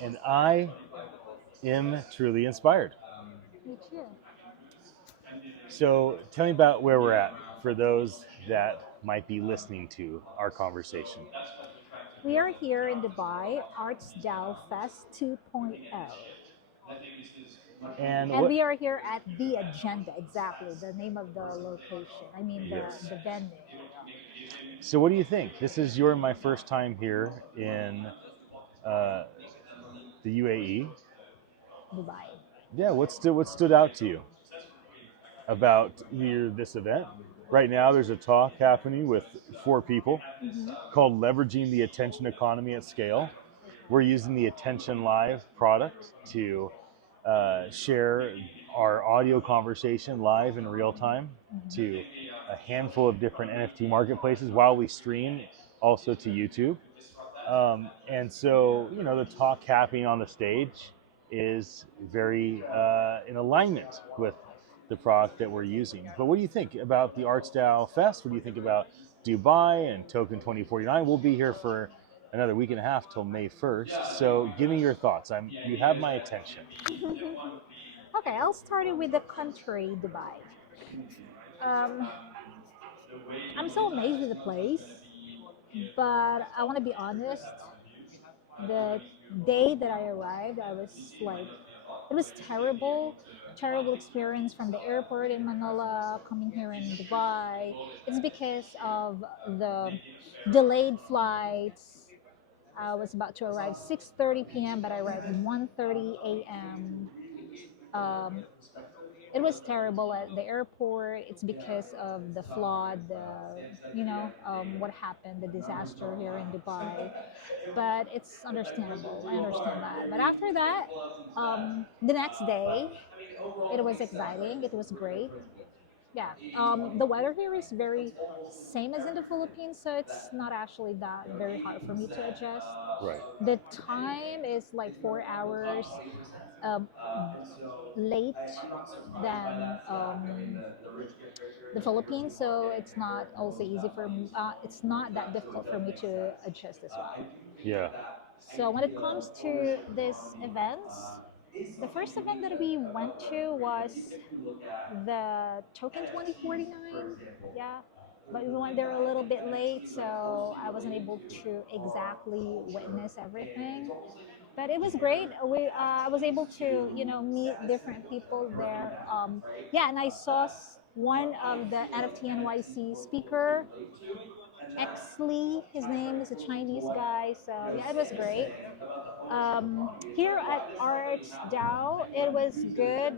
And I am truly inspired. Me too. So tell me about where we're at for those that might be listening to our conversation. We are here in Dubai, Art Dow Fest 2.0. And And what? we are here at the agenda, exactly, the name of the location. I mean, Yes. the venue. So what do you think? This is your my first time here in uh, the UAE. Dubai. Yeah, what stood out to you about this event? Right now, there's a talk happening with four people Hmm. called "Leveraging the Attention Economy at Scale." We're using the Attention Live product to share our audio conversation live in real time to a handful of different NFT marketplaces while we stream also to YouTube. And so, the talk happening on the stage is very in alignment with the product that we're using. But what do you think about the Art Dow Fest? What do you think about Dubai and Token 2049? We'll be here for another week and a half till May 1st. So give me your thoughts. You have my attention. Okay, I'll start it with the country, Dubai. Um, I'm so amazed with the place, but I want to be honest. The day that I arrived, I was like, it was terrible, terrible experience from the airport in Manila coming here in Dubai. It's because of the delayed flights. I was about to arrive 6:30 p.m., but I arrived 1:30 a.m. Um, it was terrible at the airport. It's because of the flood, what happened, the disaster here in Dubai. But it's understandable. I understand that. But after that, the next day, it was exciting. It was great. Yeah. The weather here is very same as in the Philippines, so it's not actually that very hard for me to adjust. Right. The time is like 4 hours um, late than the Philippines, so it's not also easy for me. It's not that difficult for me to adjust as well. Yeah. So when it comes to these events, the first event that we went to was the Token 2049. Yeah, but we went there a little bit late, so I wasn't able to exactly witness everything. But it was great. I was able to meet different people there. Yeah, and I saw one of the NFT NYC speaker, Exley. His name is a Chinese guy. So yeah, it was great. Here at Art Dow, it was good.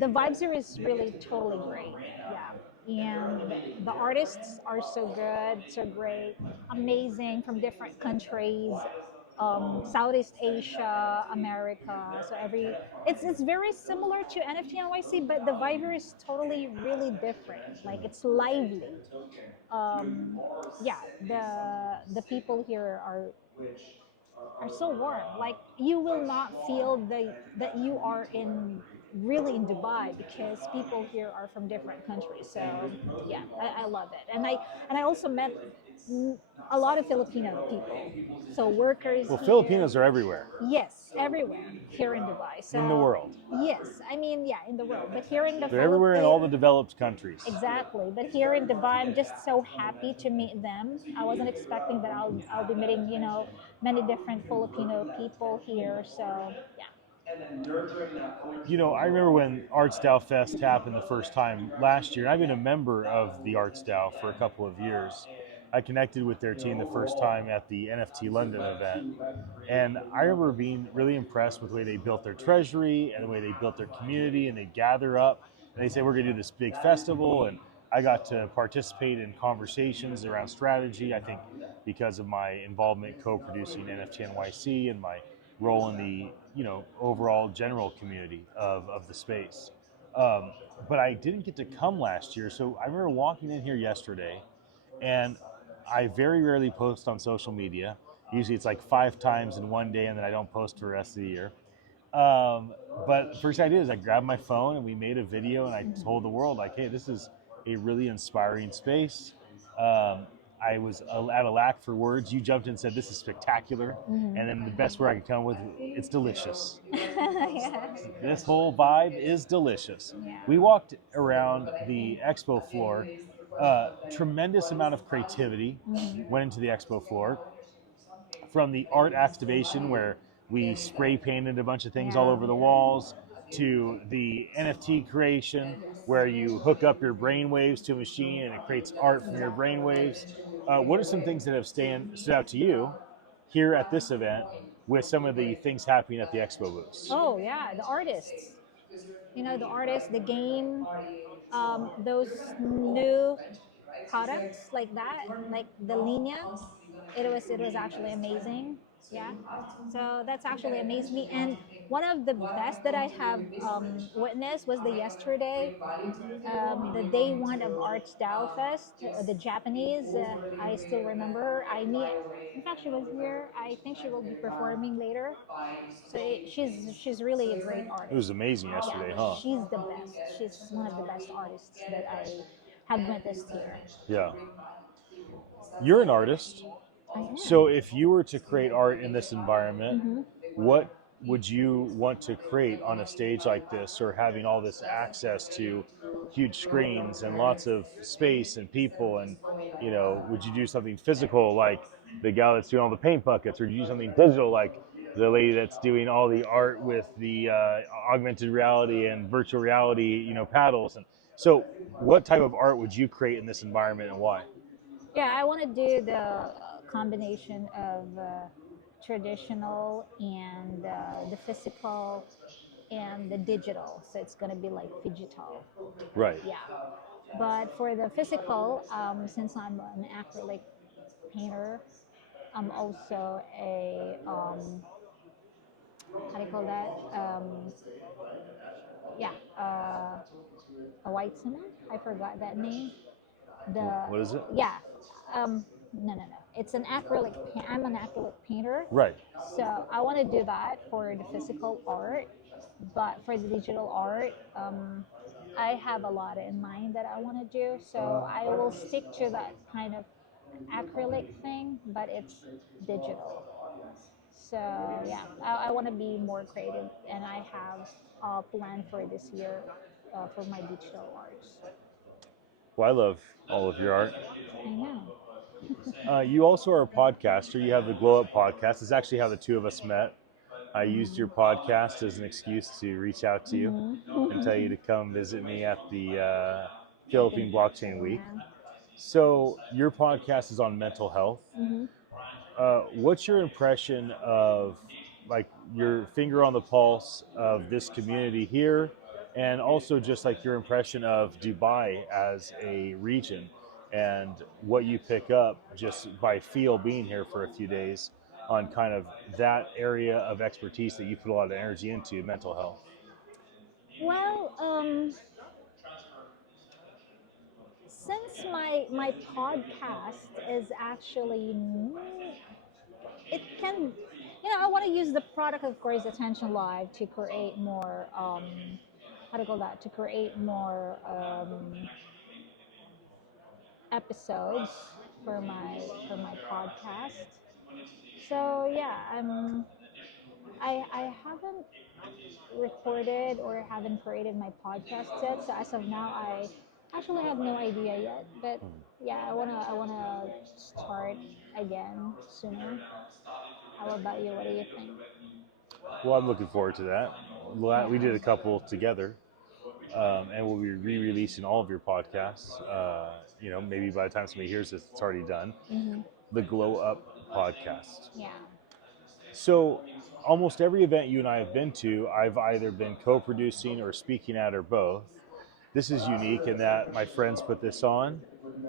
The vibes here is really totally great. Yeah, and the artists are so good, so great, amazing from different countries, Southeast Asia, America. So it's very similar to NFT NYC, but the vibe here is totally really different. Like it's lively. Um, yeah, the people here are so warm. Like you will not feel that you are in really in Dubai because people here are from different countries. So yeah, I love it, and I also met a lot of Filipino people, so workers Well, here. Filipinos are everywhere Yes, everywhere here in Dubai. in the So world. yes, I mean yeah, in the world, but here in the They're everywhere in all the Philippines. developed countries. Exactly. But here in Dubai, I'm just so happy to meet them. I wasn't expecting that I'll be meeting, many different Filipino people here. So yeah. I remember when Arts Dow Fest happened the first time last year. I've been a member of the Arts Dow for a couple of years. I connected with their team the first time at the NFT London event. And I remember being really impressed with the way they built their treasury and the way they built their community, and they gather up and they say, we're going to do this big festival. And I got to participate in conversations around strategy. I think because of my involvement co-producing NFT NYC and my role in the overall general community of the space. Um, but I didn't get to come last year, so I remember walking in here yesterday, and I very rarely post on social media. Usually it's like 5 times in one day, and then I don't post for the rest of the year. Um, but first idea is I grabbed my phone and we made a video, and I told the world like, hey, this is a really inspiring space. Um, I was at a lack for words. You jumped in and said, "This is spectacular." And then the best word I could come with, it's delicious. Yeah. This whole vibe is delicious. Yeah. We walked around the expo floor. Tremendous amount of creativity went into the expo floor, from the art activation where we spray painted a bunch of things all Yeah. over the walls, to the NFT creation where you hook up your brain waves to a machine and it creates art from your brain waves. What are some things that have stood out to you here at this event with some of the things happening at the expo booths? Oh yeah, the artists. You know, the artists, the game, those new products like that, like the linea. It was actually amazing. Yeah. So that's actually amazed me. And one of the best that I have witnessed was the yesterday, the day one of Art Dow Fest, the Japanese. I still remember her. In fact, she was here. I think she will be performing later. So she's really a great It was artist. amazing yesterday, Yeah, huh? she's the best. She's one of the best artists that I have witnessed here. Yeah. You're an artist. I So am. if you were to create art in this environment, Hmm. what would you want to create on a stage like this, or having all this access to huge screens and lots of space and people? And would you do something physical like the gal that's doing all the paint buckets, or do you do something digital like the lady that's doing all the art with the augmented reality and virtual reality, paddles? And so what type of art would you create in this environment, and why? Yeah, I want to do the combination of traditional and the physical and the digital. So it's going to be like digital. Right. Yeah. But for the physical, since I'm an acrylic painter, I'm also how do you call that? Yeah, a white cement. I forgot that name. The What is it? Yeah, no. It's an acrylic. I'm an acrylic painter, Right. so I want to do that for the physical art. But for the digital art, I have a lot in mind that I want to do. So I will stick to that kind of acrylic thing, but it's digital. So yeah, I want to be more creative, and I have a plan for this year for my digital arts. Well, I love all of your art. I know. You also are a podcaster. You have the Glow Up podcast. It's actually how the two of us met. I used your podcast as an excuse to reach out to you and tell you to come visit me at the Philippine Thank Blockchain Week. you. So, your podcast is on mental health. Yeah. Hmm. What's your impression of, like, your finger on the pulse of this community here, and also just like your impression of Dubai as a region, and what you pick up just by feel being here for a few days on kind of that area of expertise that you put a lot of energy into, mental health? Well, since my podcast is actually it can, I want to use the product, of course, Attention Live, to create more how to call that, to create more episodes for my podcast. So yeah, I haven't recorded or haven't created my podcast yet. So as of now, I actually have no idea yet. But yeah, I wanna start again sooner. How about you? What do you think? Well, I'm looking forward to that. We did Yeah. a couple together, and we'll be re-releasing all of your podcasts. Maybe by the time somebody hears this, it's already done. Hmm. The Glow Up podcast. Yeah. So, almost every event you and I have been to, I've either been co-producing or speaking at, or both. This is unique in that my friends put this on.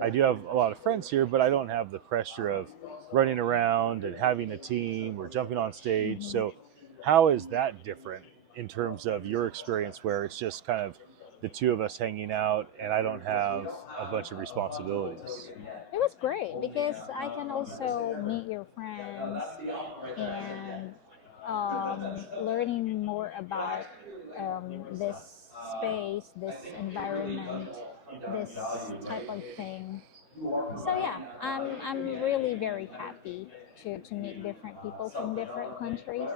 I do have a lot of friends here, but I don't have the pressure of running around and having a team or jumping on stage. So, how is that different in terms of your experience, where it's just kind of the two of us hanging out and I don't have a bunch of responsibilities? It was great because I can also meet your friends and learning more about this space, this environment, this type of thing. So yeah, I'm really very happy to meet different people from different countries.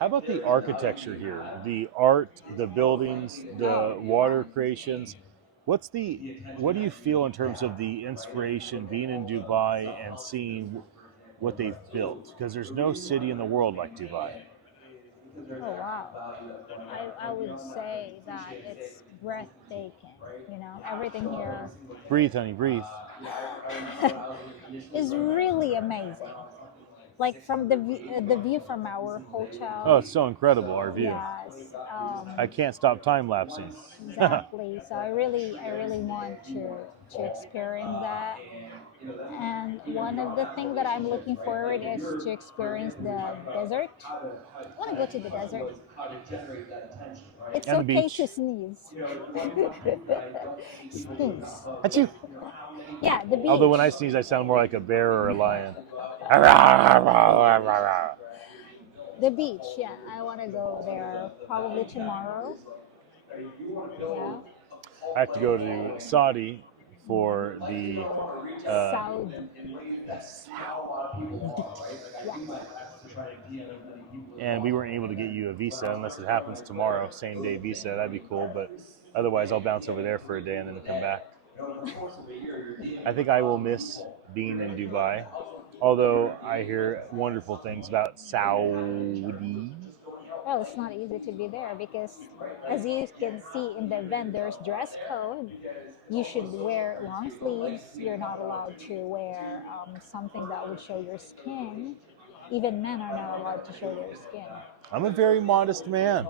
How about the architecture here? The art, the buildings, the Oh water yeah. creations. What do you feel in terms of the inspiration being in Dubai and seeing what they've built? Because there's no city in the world like Dubai. Oh wow. I would say that it's breathtaking. You know, everything here Breathe, honey, breathe. is really amazing. Like from the view from our Oh, hotel. it's so incredible, our view. Yes, I can't stop time lapsing. exactly. So I really want to experience that. And one of the things that I'm looking forward is to experience the desert. I want to go to the desert. It's And the okay beach. to sneeze. Sneeze. Achoo. Yeah, the Although beach. when I sneeze, I sound more like a bear or a lion. The beach, yeah. I want to go there probably tomorrow. Yeah. I have to go to Saudi for the uh, Saudi. Yes. and we weren't able to get you a visa unless it happens tomorrow, same day visa. That'd be cool, but otherwise, I'll bounce over there for a day and then come back. I think I will miss being in Dubai, although I hear wonderful things about Saudi. Well, it's not easy to be there because, as you can see in the vendors' dress code, you should wear long sleeves. You're not allowed to wear something that would show your skin. Even men are not allowed to show their skin. I'm a very modest man.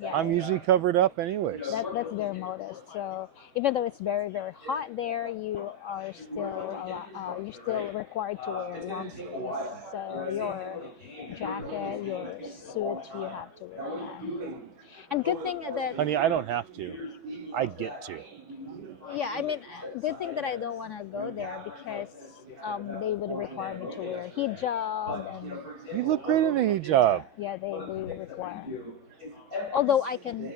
Yeah, I'm usually covered up, anyways. that's their modest. So even though it's very very hot there, you are still you're still required to wear long sleeves. So your jacket, your suit, you have to wear that. And good thing that Honey, I don't have to. I get to. yeah, I mean, good thing that I don't want to go there because they would require me to wear hijab and You look great in a hijab. yeah, they require. Although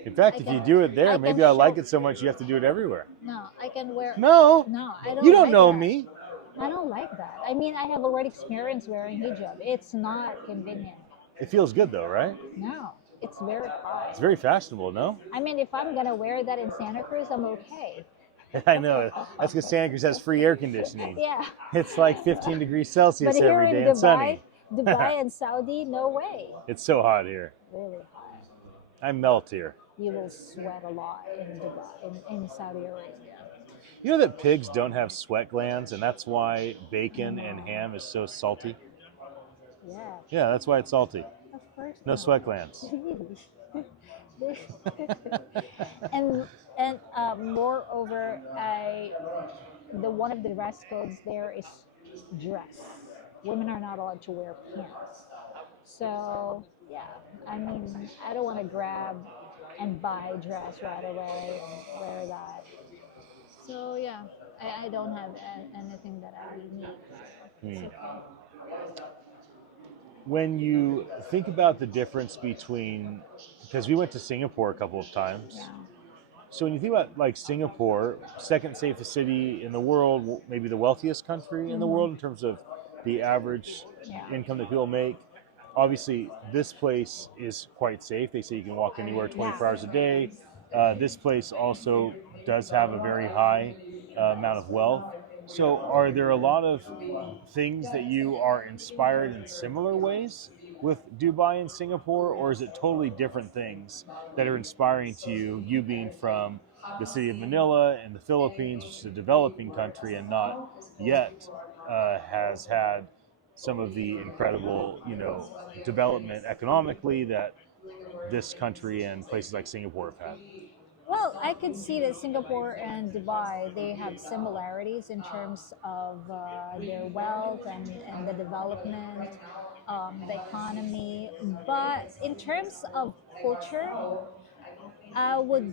In fact, if you do it there, I can maybe I like show. it so much you have to do it everywhere. No, I can wear. No, No, I you don't don't like know that. me. I don't like that. I mean, I have already experienced wearing hijab. It's not convenient. It feels good though, right? No, it's very It's hot. very fashionable, no? I mean, if I'm gonna wear that in Santa Cruz, I'm okay. I know. That's because Santa Cruz has free air conditioning. Yeah. It's like 15 degrees But Celsius here every in day and Dubai, sunny. Dubai and Saudi, no way. It's so hot here. Really hot. I melt here. You will sweat a lot in Dubai, in Saudi Arabia. You know that pigs don't have sweat glands, and that's why bacon and No. ham is so salty? Yeah, Yeah, that's why it's salty. of course No not. sweat glands. and moreover, the one of the dress codes there is dress. Women are not allowed to wear pants. So yeah, I mean, I don't want to grab and buy a dress right away and wear that. So yeah, I don't have anything that I need. So it's Hmm. okay. When you think about the difference between, because we went to Singapore a couple of Yeah. times, so when you think about like Singapore, second safest city in the world, maybe the wealthiest country in the world in Hmm. terms of the average Yeah. income that people make. Obviously, this place is quite safe. They say you can walk anywhere Yeah. 24 hours a day. This place also does have a very high amount of wealth. So, are there a lot of things that you are inspired in similar ways with Dubai and Singapore, or is it totally different things that are inspiring to you, you being from the city of Manila in the Philippines, which is a developing country and not yet has had some of the incredible, development economically that this country and places like Singapore have had. Well, I could see that Singapore and Dubai they have similarities in terms of their wealth and the development, the economy. But in terms of culture, I would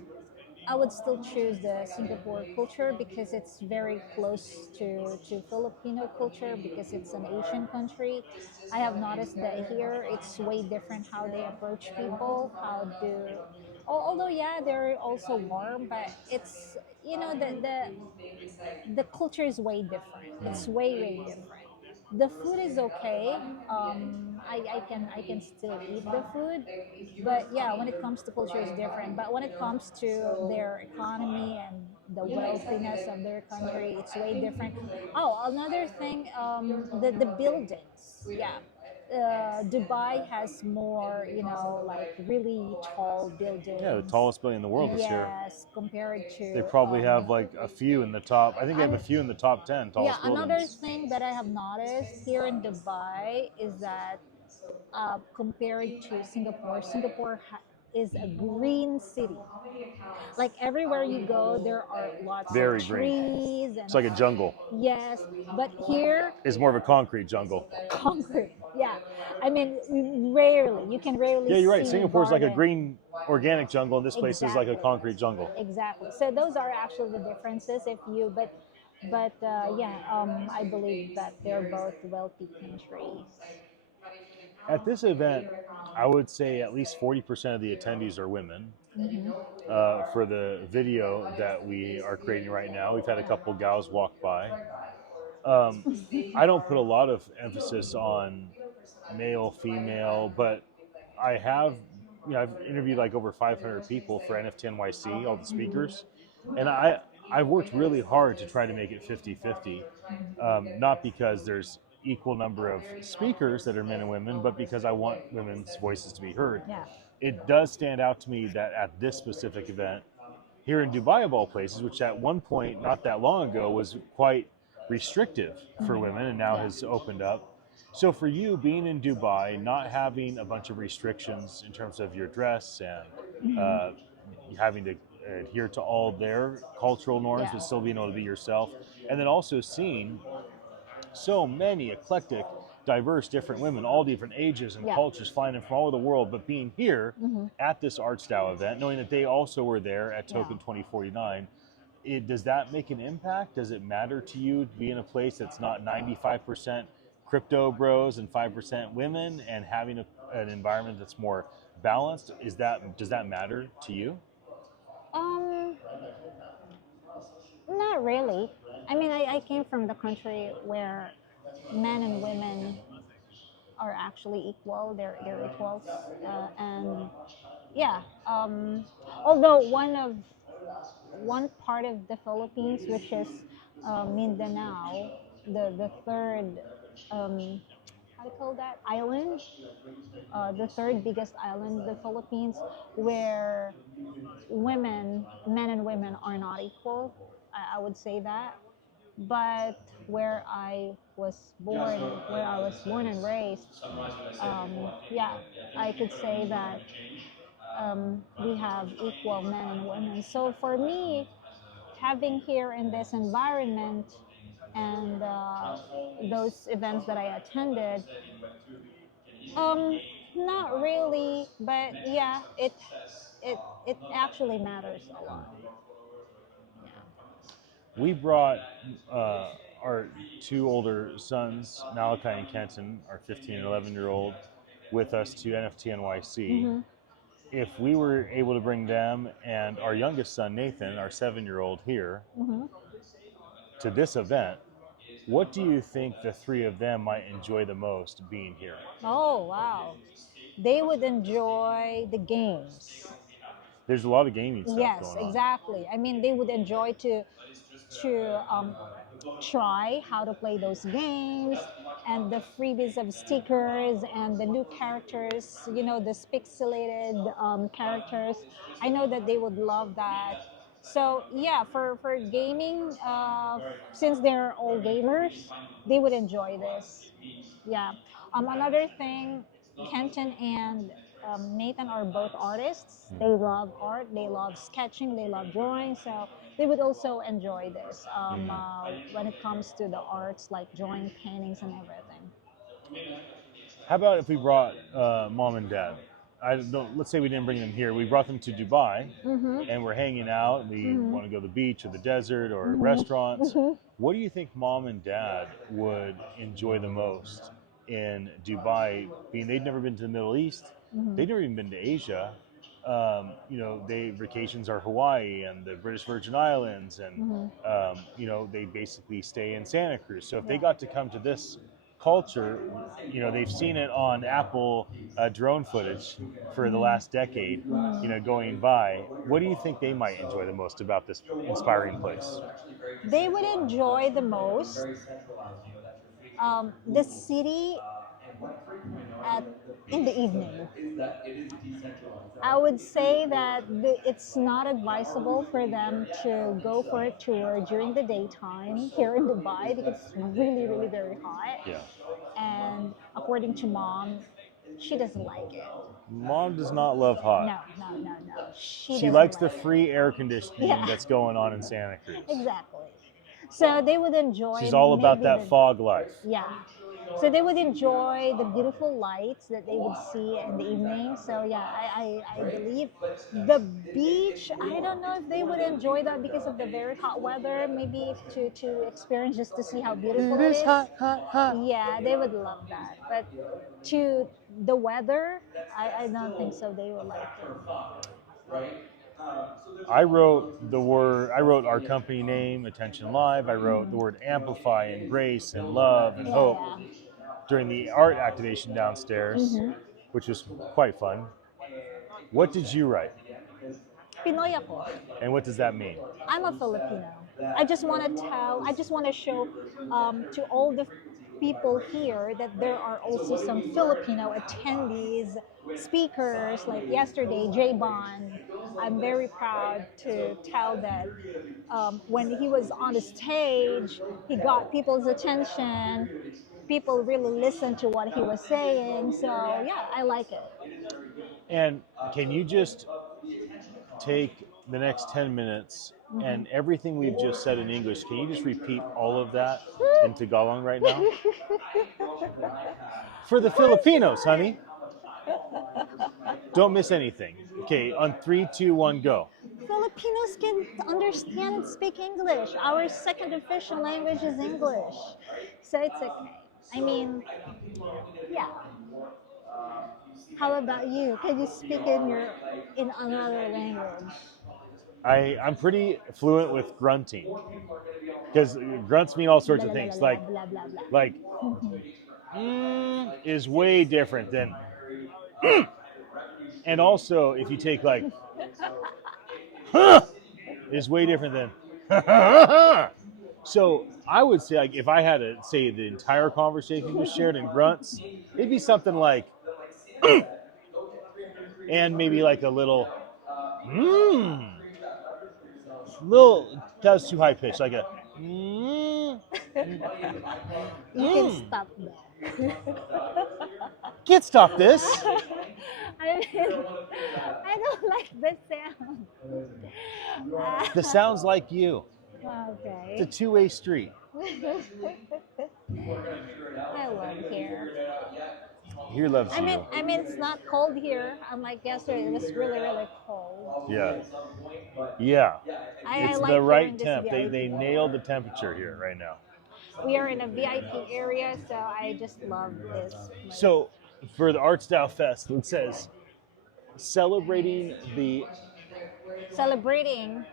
I would still choose the Singapore culture because it's very close to Filipino culture because it's an Asian country. I have noticed that here it's way different how they approach people, how do although yeah they're also warm, but the culture is way different. It's Mm. way different. The food is okay. I can still eat the food, but yeah, when it comes to culture, is different. But when it comes to their economy and the wealthiness of their country, it's way different. Oh, another thing, the buildings. Yeah, Dubai has more, like really tall Yeah, the buildings. tallest building in the world is here. Yes, compared They to probably have like a few in the top. I think they have a and few in the top 10 yeah, tallest another buildings. thing that I have noticed here in Dubai is that compared to Singapore, is a green city. Like everywhere you go, there are lots of Very green. trees It's and like a jungle. yes, but here It's more of a concrete jungle. concrete. Yeah, I mean, rarely you can rarely Yeah, you're right. see Singapore's like a garden. green organic jungle, and this place is like a Exactly, concrete jungle. exactly. So those are actually the differences. If you, but yeah, I believe that they're both wealthy countries. At this event, I would say at least 40% of the attendees are women. Mhm. For the video that we are creating right now, we've had a couple gals walk by. Um, I don't put a lot of emphasis on male, female, but I have, I've interviewed like over 500 people for NFT NYC, all the speakers, and I've worked really hard to try to make it 50-50, not because there's equal number of speakers that are men and women, but because I want women's voices to be heard. Yeah. It does stand out to me that at this specific event, here in Dubai of all places, which at one point not that long ago was quite restrictive for women and now Yeah. has opened up. So for you being in Dubai, not having a bunch of restrictions in terms of your dress and having to adhere to all their cultural norms, Yeah. but still being able to be yourself, and then also seeing so many eclectic, diverse, different women, all different ages and Yeah. cultures, flying in from all over the world, but being here Hmm. at this Art Dow event, knowing that they also were there at Yeah. Token 2049, does that make an impact? Does it matter to you to be in a place that's not 95% crypto bros and 5% women, and having an environment that's more balanced? Does that matter to you? Um, Not really. I mean, I came from the country where men and women are actually equal. They're equals, and yeah. Although one part of the Philippines, which is Mindanao, the third, how do you call that, island, the third biggest island in the Philippines, where men and women are not equal. I would say that. But where I was born and raised, yeah, I could say that we have equal men and women. So for me, having here in this environment and those events that I attended, um, not really, but yeah, it it actually matters a lot. We brought our two older sons, Malachi and Kenton, our 15 and 11-year-old, with us to NFT NYC. Hmm. If we were able to bring them and our youngest son, Nathan, our 7-year-old, here Hmm. to this event, what do you think the three of them might enjoy the most being here? Oh wow, they would enjoy the games. There's a lot of gaming stuff Yes, going on. exactly. I mean, they would enjoy to try how to play those games and the freebies of stickers and the new characters, the pixelated characters. I know that they would love that. So yeah, for gaming, since they're all gamers, they would enjoy this. Yeah. Another thing, Kenton and Nathan are both artists. They love art, they love sketching, they love drawing. So they would also enjoy this when it comes to the arts like drawing, paintings, and everything. How about if we brought mom and dad? I don't. Let's say we didn't bring them here. We brought them to Dubai, Mm-hmm. and we're hanging out. And we Mm-hmm. want to go to the beach or the desert or Mm-hmm. restaurants. Mm-hmm. What do you think mom and dad would enjoy the most in Dubai? Being they'd never been to the Middle East, Mm-hmm. they'd never even been to Asia. they vacations are Hawaii and the British Virgin Islands, and Hmm. they basically stay in Santa Cruz. So if they Yeah. got to come to this culture, they've seen it on Apple drone footage for the last decade, going by. What do you think they might enjoy the most about this inspiring place? They would enjoy the most the city at in the evening. I would say that it's not advisable for them to go for a tour during the daytime here in Dubai because it's really, really very hot. Yeah. And according to mom, she doesn't like it. Mom does not love hot. No, no, no, no. She She doesn't likes the like it. free air conditioning Yeah, that's going on in Santa Cruz. exactly. So they would enjoy She's all about maybe that the fog life. yeah. So they would enjoy the beautiful lights that they would see in the evening. So yeah, I believe the beach. I don't know if they would enjoy that because of the very hot weather. Maybe to experience just to see how beautiful It it is is. hot, hot, hot. Yeah, they would love that. But to the weather, I don't think so. They would like it. I wrote our company name, Attention Live. I wrote the Mhm. word amplify and grace and love and Yeah, hope yeah. during the art activation downstairs, Mm-hmm. which was quite fun. What did you write? Pinoy ako. And what does that mean? I'm a Filipino. I just want to show to all the people here that there are also some Filipino attendees, speakers, like yesterday, Jay Bond. I'm very proud to tell that when he was on the stage, he got people's attention. People really listened to what he was saying. So, yeah, I like it. And can you just take the next 10 minutes Mhm. and everything we've just said in English, can you just repeat all of that in Tagalog right now? For the Of course Filipinos, not. honey. Don't miss anything. Okay, on three, two, one, go. Filipinos can understand and speak English. Our second official language is English. So it's okay. I mean, yeah. How about you? Can you speak in another language? I'm pretty fluent with grunting because grunts mean all sorts Blah of blah blah things. blah blah blah Like blah. is way different than, and also if you take like huh, is way different than. So I would say, like, if I had to say the entire conversation just shared in grunts, it'd be something like, and maybe like a little, mmm, little, that was too high pitched, like a, mmm, You can mmm. stop there. Can't stop this. I mean, I don't like the sound. The sounds like you. It's a Okay. two-way street. I love here. Here loves you. I mean, it's not cold here. Unlike yesterday, it was really, really cold. Yeah. Yeah. I It's the like here right in this temp. They VIP. nailed the temperature here right now. We are in a VIP area, so I just love this place. So for the Art Dow Fest, it says celebrating the Celebrating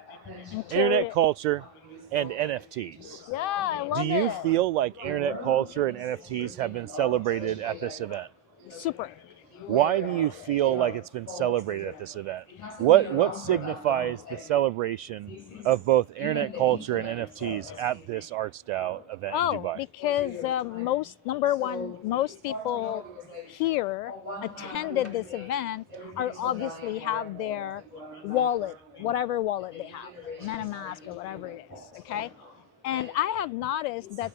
internet interior. culture and NFTs. Yeah, I Do love you it. feel like internet culture and NFTs have been celebrated at this event? Super. Why do you feel like it's been celebrated at this event? What signifies the celebration of both internet culture and NFTs at this ArtStyle event in Oh, Dubai? because most number one, most people here attended this event are obviously have their wallet, whatever wallet they have, MetaMask or whatever it is. Okay, and I have noticed that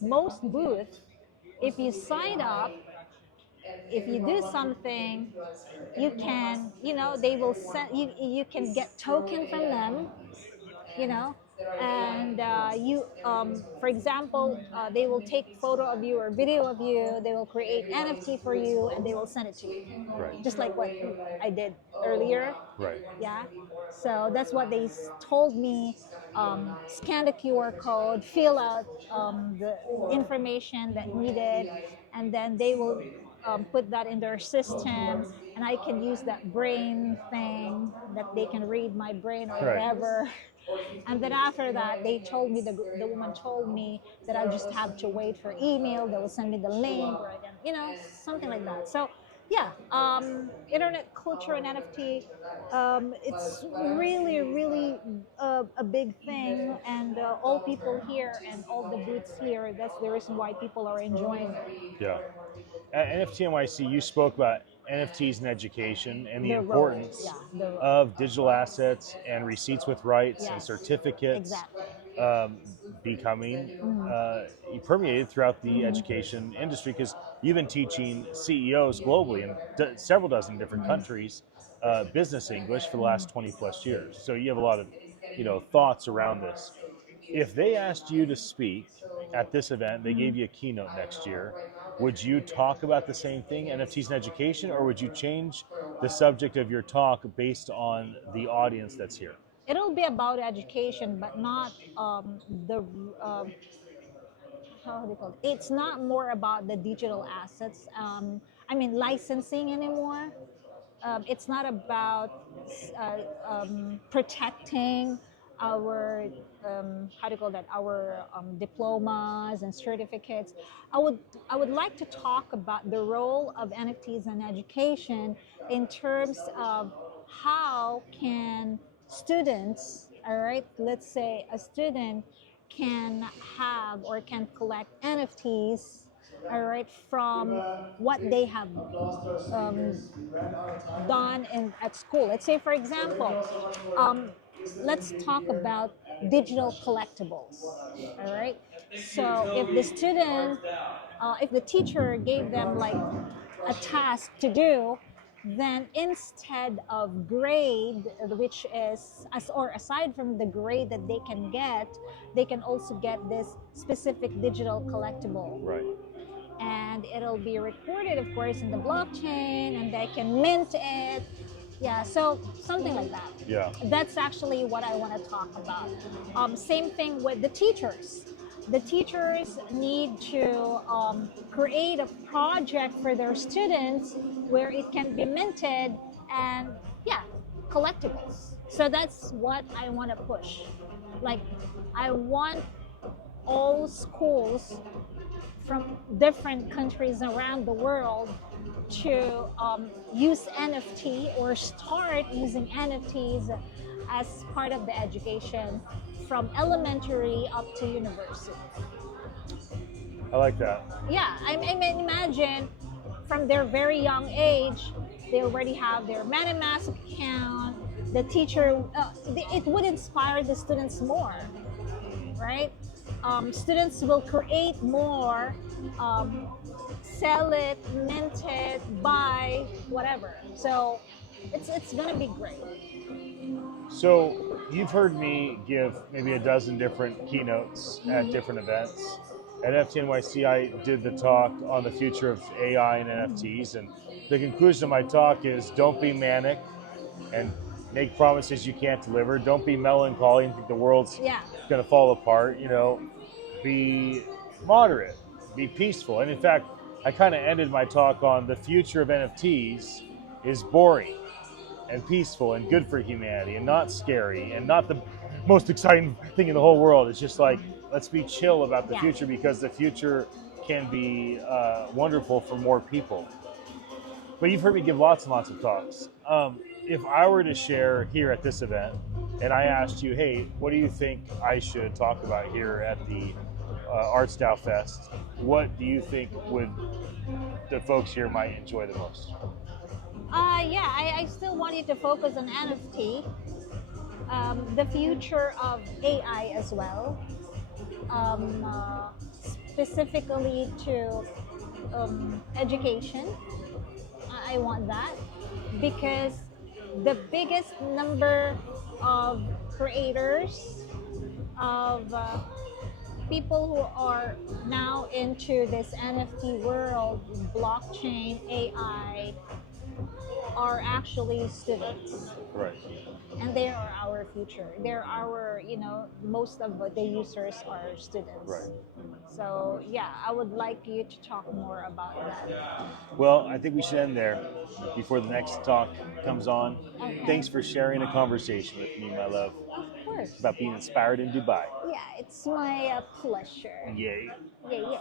most booths, if you sign up, if you do something, you can, they will send you. You can get token from them, you know and you for example, they will take photo of you or video of you, they will create NFT for you, and they will send it to you, Right. just like what I did earlier. Right. Yeah, so that's what they told me. Scan the QR code, fill out the information that needed, and then they will put that in their system, and I can use that brain thing that they can read my brain or Right. whatever. And then after that, the woman told me that I just have to wait for email. They will send me the link, or I can, something like that. So yeah, internet culture and NFT, it's really, really a big thing, and all people here and all the booths here. That's the reason why people are enjoying it. Yeah. At NFT NYC, you spoke about NFTs in education and the The role, yeah, importance the role. of digital assets and receipts with rights and Yes, certificates exactly. um, becoming permeated throughout the education industry, because you've been teaching CEOs globally in several dozen different countries business English for the last 20 plus years. So you have a lot of thoughts around this. If they asked you to speak at this event, they gave you a keynote next year, would you talk about the same thing, NFTs in education, or would you change the subject of your talk based on the audience that's here? It'll be about education, but not the um, how do you call it? It's not more about the digital assets. I mean, licensing anymore. It's not about protecting our how do you call that, our diplomas and certificates. I would like to talk about the role of NFTs in education in terms of how can students, all right, let's say a student can have or can collect NFTs, all right, from what they have um, done at school. Let's say, for example, let's talk about digital collectibles. All right. So if the teacher gave them like a task to do, then instead of grade, which is aside from the grade that they can get, they can also get this specific digital collectible, Right. and it'll be recorded, of course, in the blockchain, and they can mint it. Yeah, so something like that. Yeah. That's actually what I want to talk about. Same thing with the teachers. The teachers need to create a project for their students where it can be minted, and yeah, collectibles. So that's what I want to push. Like, I want all schools from different countries around the world to use NFT or start using NFTs as part of the education from elementary up to university. I like that. Yeah, I mean, imagine from their very young age, they already have their MetaMask account. The teacher, it would inspire the students more, right? Students will create more, sell it, mint it, buy, whatever. So it's gonna be great. So you've heard me give maybe a dozen different keynotes at different events. At FTNYC, I did the talk on the future of AI and NFTs, and the conclusion of my talk is don't be manic and make promises you can't deliver. Don't be melancholy and think the world's Yeah. going to fall apart. Be moderate, be peaceful. And in fact, I kind of ended my talk on the future of NFTs is boring and peaceful and good for humanity and not scary and not the most exciting thing in the whole world. It's just like, let's be chill about the Yeah. future, because the future can be wonderful for more people. But you've heard me give lots and lots of talks. If I were to share here at this event and I asked you, hey, what do you think I should talk about here at the Art Dow Fest, what do you think would the folks here might enjoy the most? Yeah, I still want you to focus on NFT, the future of AI as well, specifically to education. I want that because the biggest number of creators, of people who are now into this NFT world, blockchain, AI, are actually students, Right. and they are our future. They're our, most of the users are Right. students. So yeah, I would like you to talk more about that. Well, I think we should end there before the next talk comes on. Okay. Thanks for sharing a conversation with me, my love, Of course. about being inspired in Dubai. Yeah, it's my pleasure. Yay. Yay, yay.